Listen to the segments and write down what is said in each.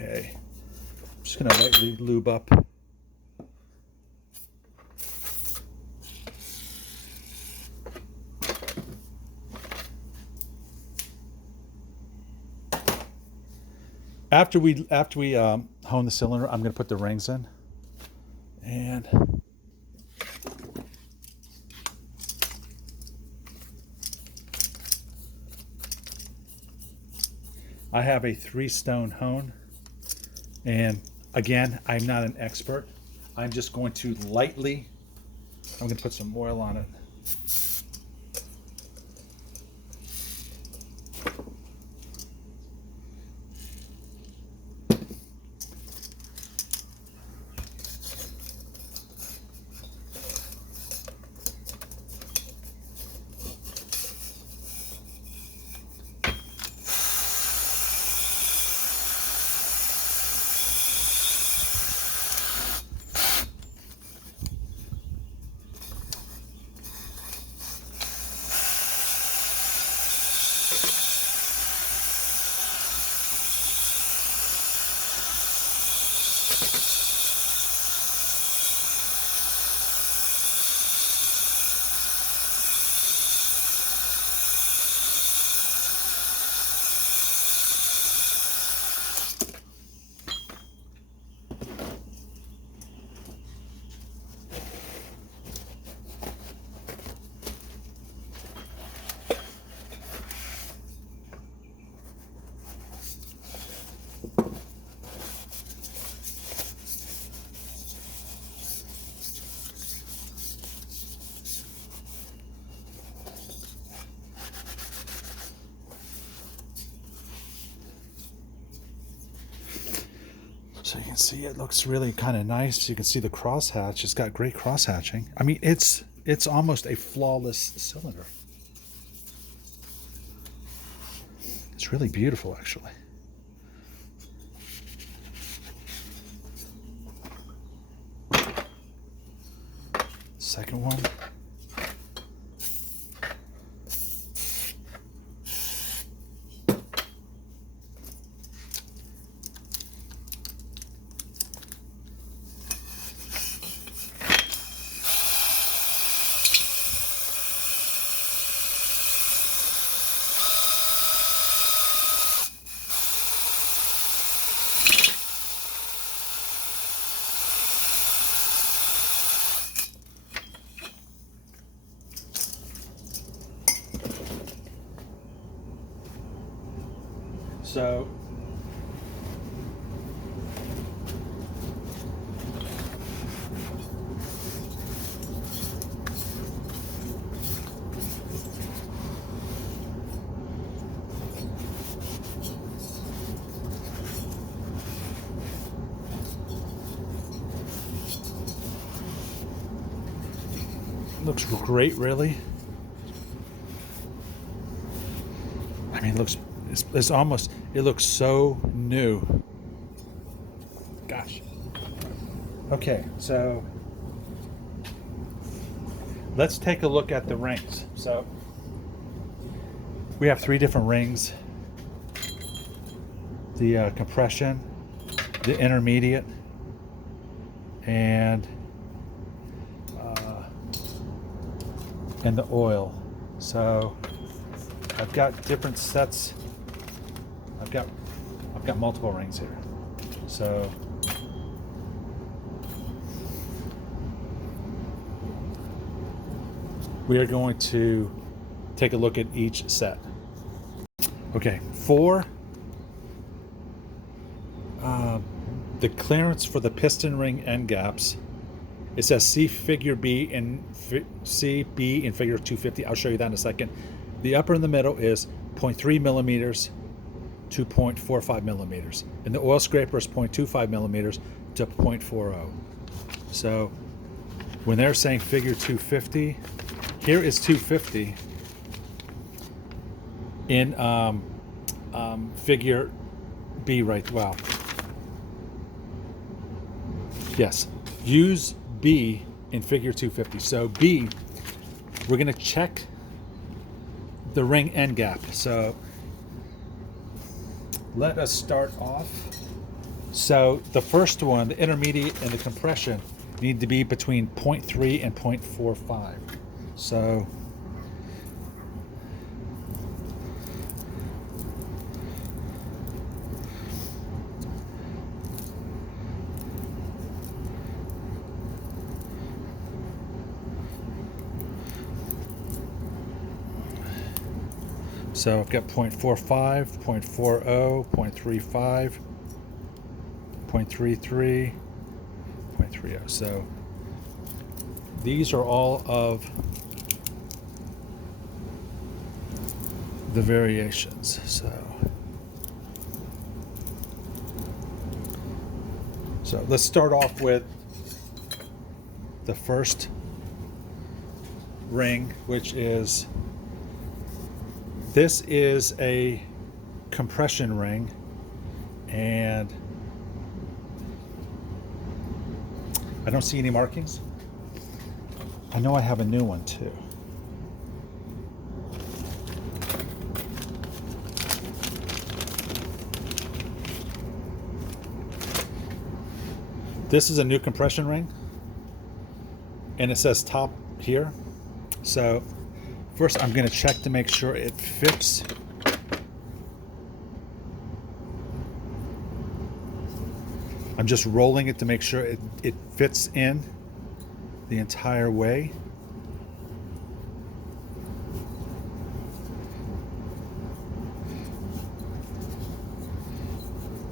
Okay, I'm just gonna lightly lube up. After we hone the cylinder, I'm going to put the rings in, and I have a 3-stone hone. And again, I'm not an expert. I'm just going to lightly. I'm going to put some oil on it. So you can see it looks really kind of nice. You can see the crosshatch. It's got great crosshatching. I mean, it's almost a flawless cylinder. It's really beautiful, actually. Second one. So looks great, really. I mean, it's almost, it looks so new. Gosh. Okay, so let's take a look at the rings. So we have 3 different rings: the compression, the intermediate, and the oil. So I've got different sets. I've got multiple rings here. So we are going to take a look at each set. Okay, for the clearance for the piston ring end gaps, it says see figure B in CB in figure 250. I'll show you that in a second. The upper in the middle is 0.3 millimeters to 0.45 millimeters, and the oil scraper is 0.25 millimeters to 0.40. So when they're saying figure 250, here is 250 in figure B, right? Wow. Yes, use B in figure 250. So B, we're going to check the ring end gap. So let us start off So the first one, the intermediate and the compression, need to be between 0.3 and 0.45. So I've got 0.45, 0.40, 0.35, 0.33, 0.30. So these are all of the variations. So let's start off with the first ring, which is, this is a compression ring, and I don't see any markings. I know I have a new one too. This is a new compression ring, and it says top here. So first I'm going to check to make sure it fits. I'm just rolling it to make sure it fits in the entire way.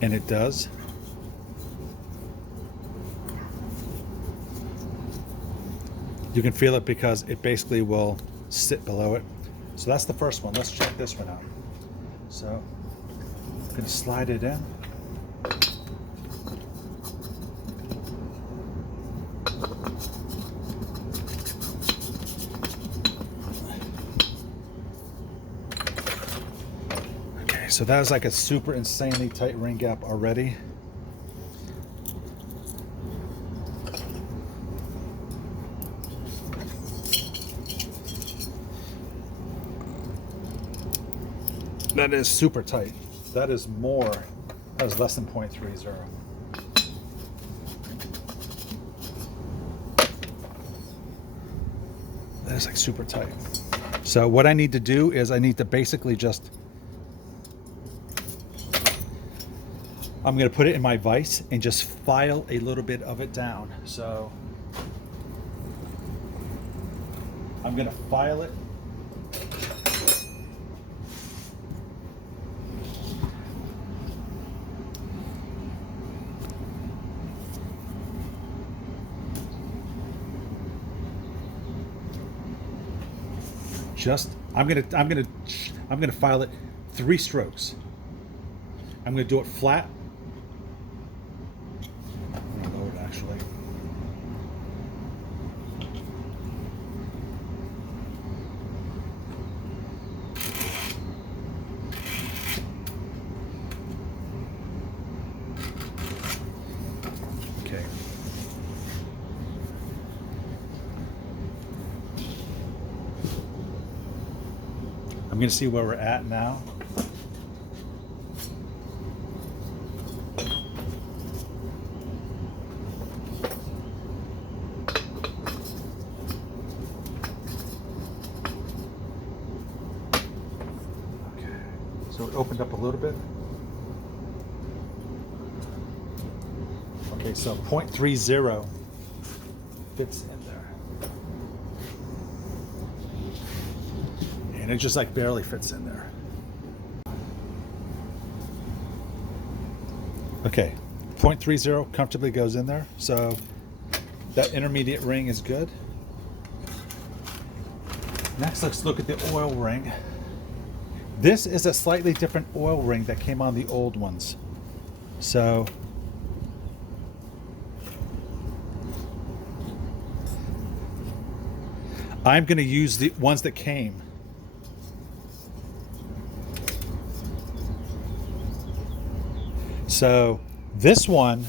And it does. You can feel it because it basically will sit below it. So that's the first one. Let's check this one out. So I'm going to slide it in. Okay, so that is like a super insanely tight ring gap already. That is super tight. That is more, that is less than 0.30. That is like super tight. So what I need to do is I need to basically just, I'm going to put it in my vise and just file a little bit of it down. So I'm going to file it. I'm gonna file it 3 strokes. I'm gonna do it flat. I'm gonna lower it actually. Okay. I'm going to see where we're at now. Okay, so it opened up a little bit. Okay, so 0.30 fits in there. And it just like barely fits in there. Okay, 0.30 comfortably goes in there. So that intermediate ring is good. Next, let's look at the oil ring. This is a slightly different oil ring that came on the old ones. So I'm going to use the ones that came. So this one,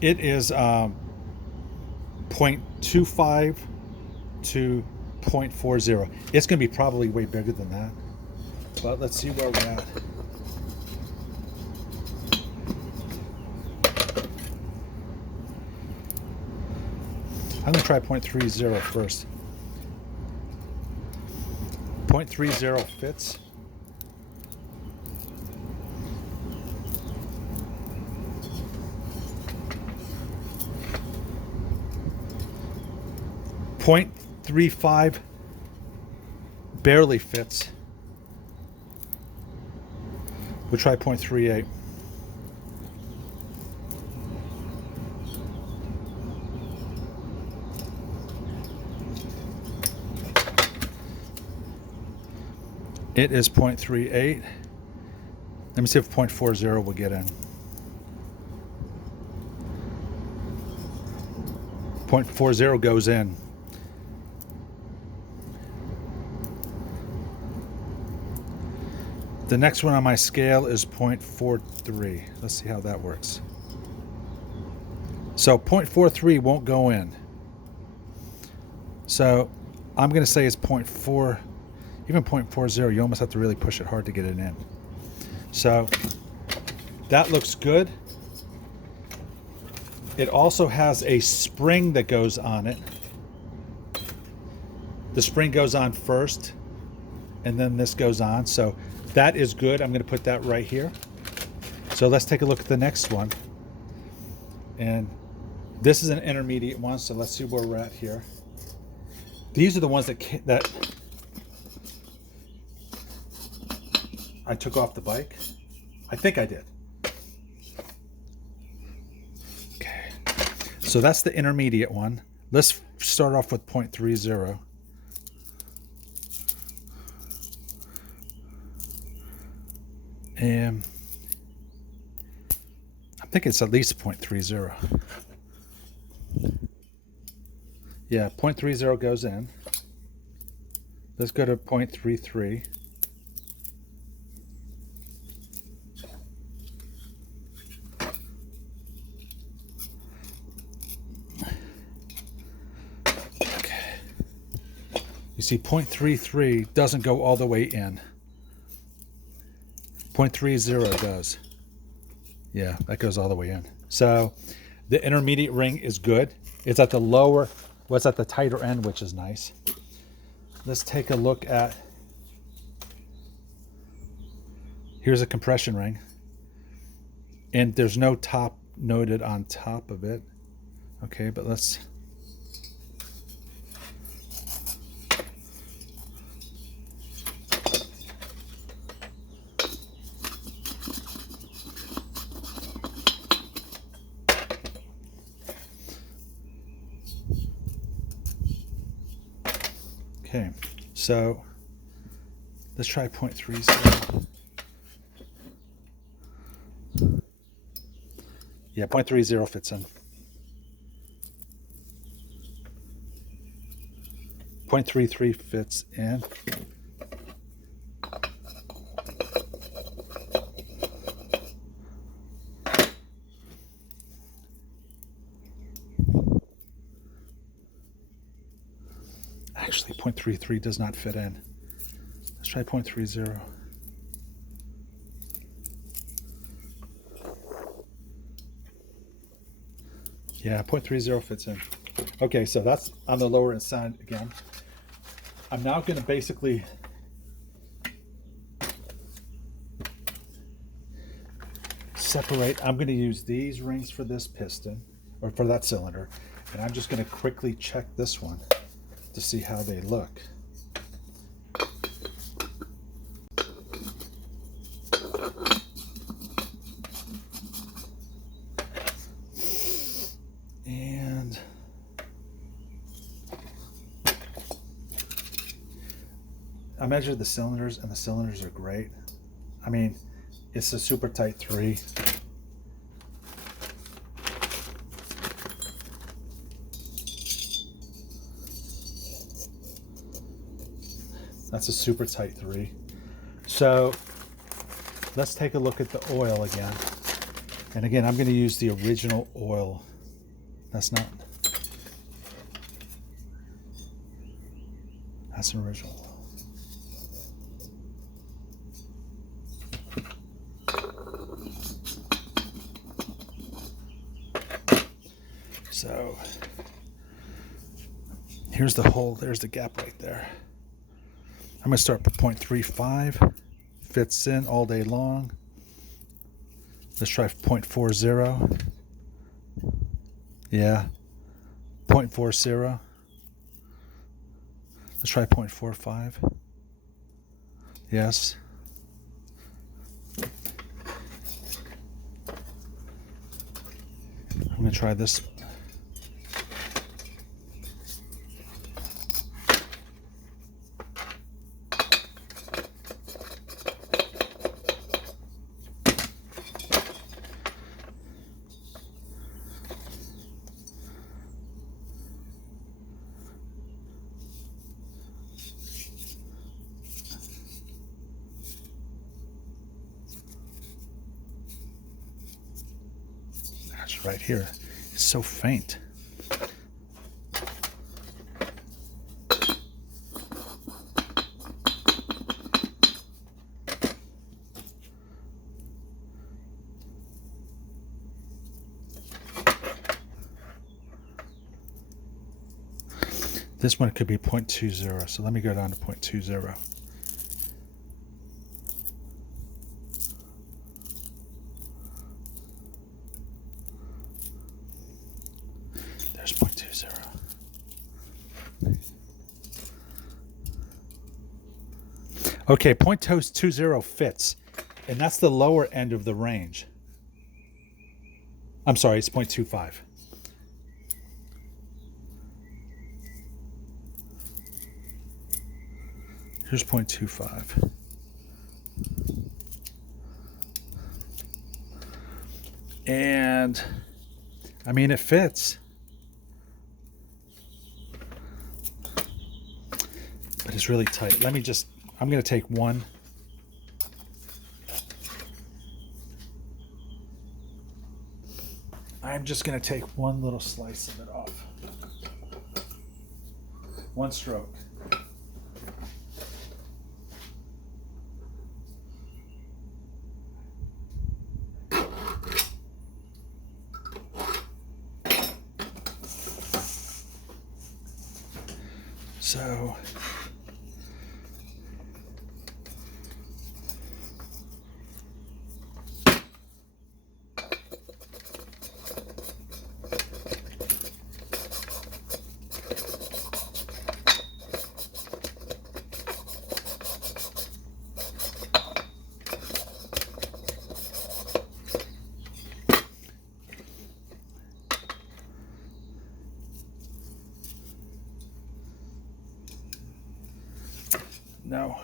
it is 0.25 to 0.40. It's going to be probably way bigger than that. But let's see where we're at. I'm going to try 0.30 first. 0.30 fits. .35 barely fits. We'll try 0.38. It is 0.38. Let me see if 0.40 will get in. 0.40 goes in. The next one on my scale is 0.43. Let's see how that works. So 0.43 won't go in. So I'm going to say it's 0.4, even 0.40. You almost have to really push it hard to get it in. So that looks good. It also has a spring that goes on it. The spring goes on first, and then this goes on. So that is good. I'm going to put that right here. So let's take a look at the next one. And this is an intermediate one, so let's see where we're at here. These are the ones that I took off the bike. I think I did. Okay. So that's the intermediate one. Let's start off with 0.30. And I think it's at least 0.30. Yeah, 0.30 goes in. Let's go to 0.33. Okay. You see 0.33 doesn't go all the way in. 0.30 does. Yeah, that goes all the way in. So the intermediate ring is good. It's at the lower, what's at the tighter end, which is nice. Let's take a look at, here's a compression ring. And there's no top noted on top of it. Okay, but let's, okay, so let's try 0.30. Yeah, 0.30 fits in. 0.33 fits in. Actually, 0.33 does not fit in. Let's try 0.30. Yeah, 0.30 fits in. Okay, so that's on the lower side again. I'm now going to basically separate. I'm going to use these rings for this piston, or for that cylinder, and I'm just going to quickly check this one to see how they look. And I measured the cylinders, and the cylinders are great. I mean, it's a super tight 3. That's a super tight 3. So let's take a look at the oil again. And again, I'm going to use the original oil. That's an original oil. So Here's the hole. There's the gap right there. I'm going to start with 0.35. Fits in all day long. Let's try 0.40. Yeah. 0.40. Let's try 0.45. Yes. I'm going to try this. That's right here. It's so faint. This one could be 0.20, so let me go down to 0.20. There's 0.20. Okay, 0.20 fits, and that's the lower end of the range. I'm sorry, it's 0.25. Here's 0.25. And I mean, it fits. But it's really tight. I'm going to take one. I'm just going to take one little slice of it off. One stroke. So no.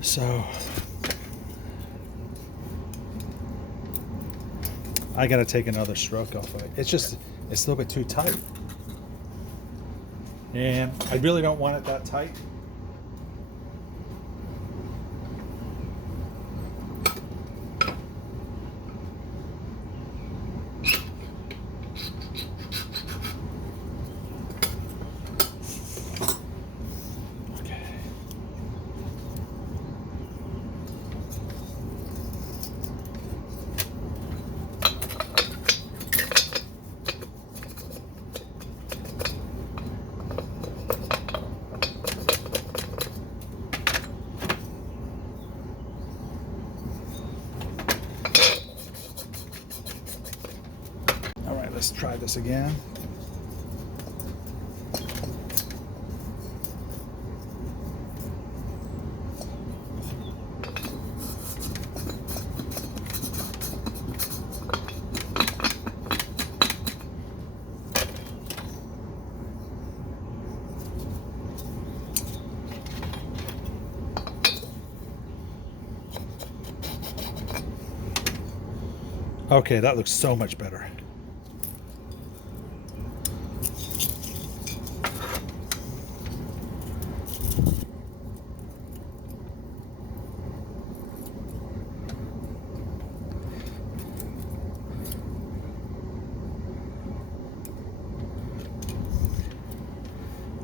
So I got to take another stroke off of it. It's a little bit too tight. And I really don't want it that tight. Let's try this again. Okay, that looks so much better.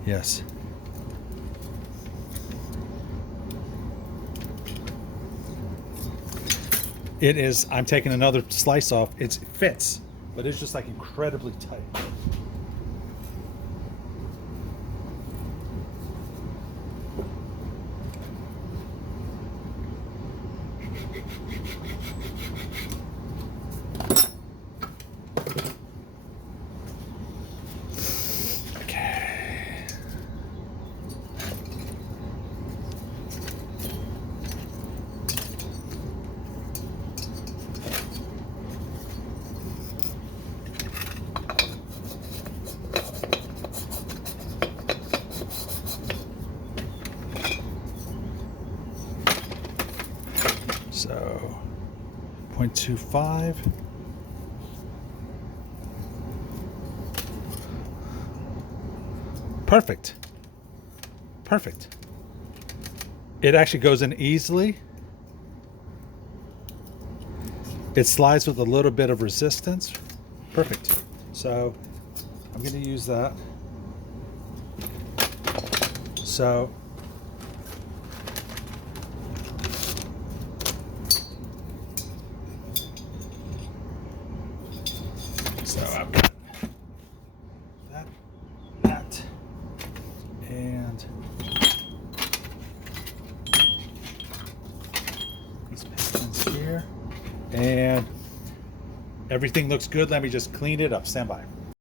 Yes. It is, I'm taking another slice off. It fits, but it's just like incredibly tight. So 0.25. Perfect. Perfect. It actually goes in easily. It slides with a little bit of resistance. Perfect. So I'm going to use that. So I've got that, and these pistons here, and everything looks good. Let me just clean it up. Stand by.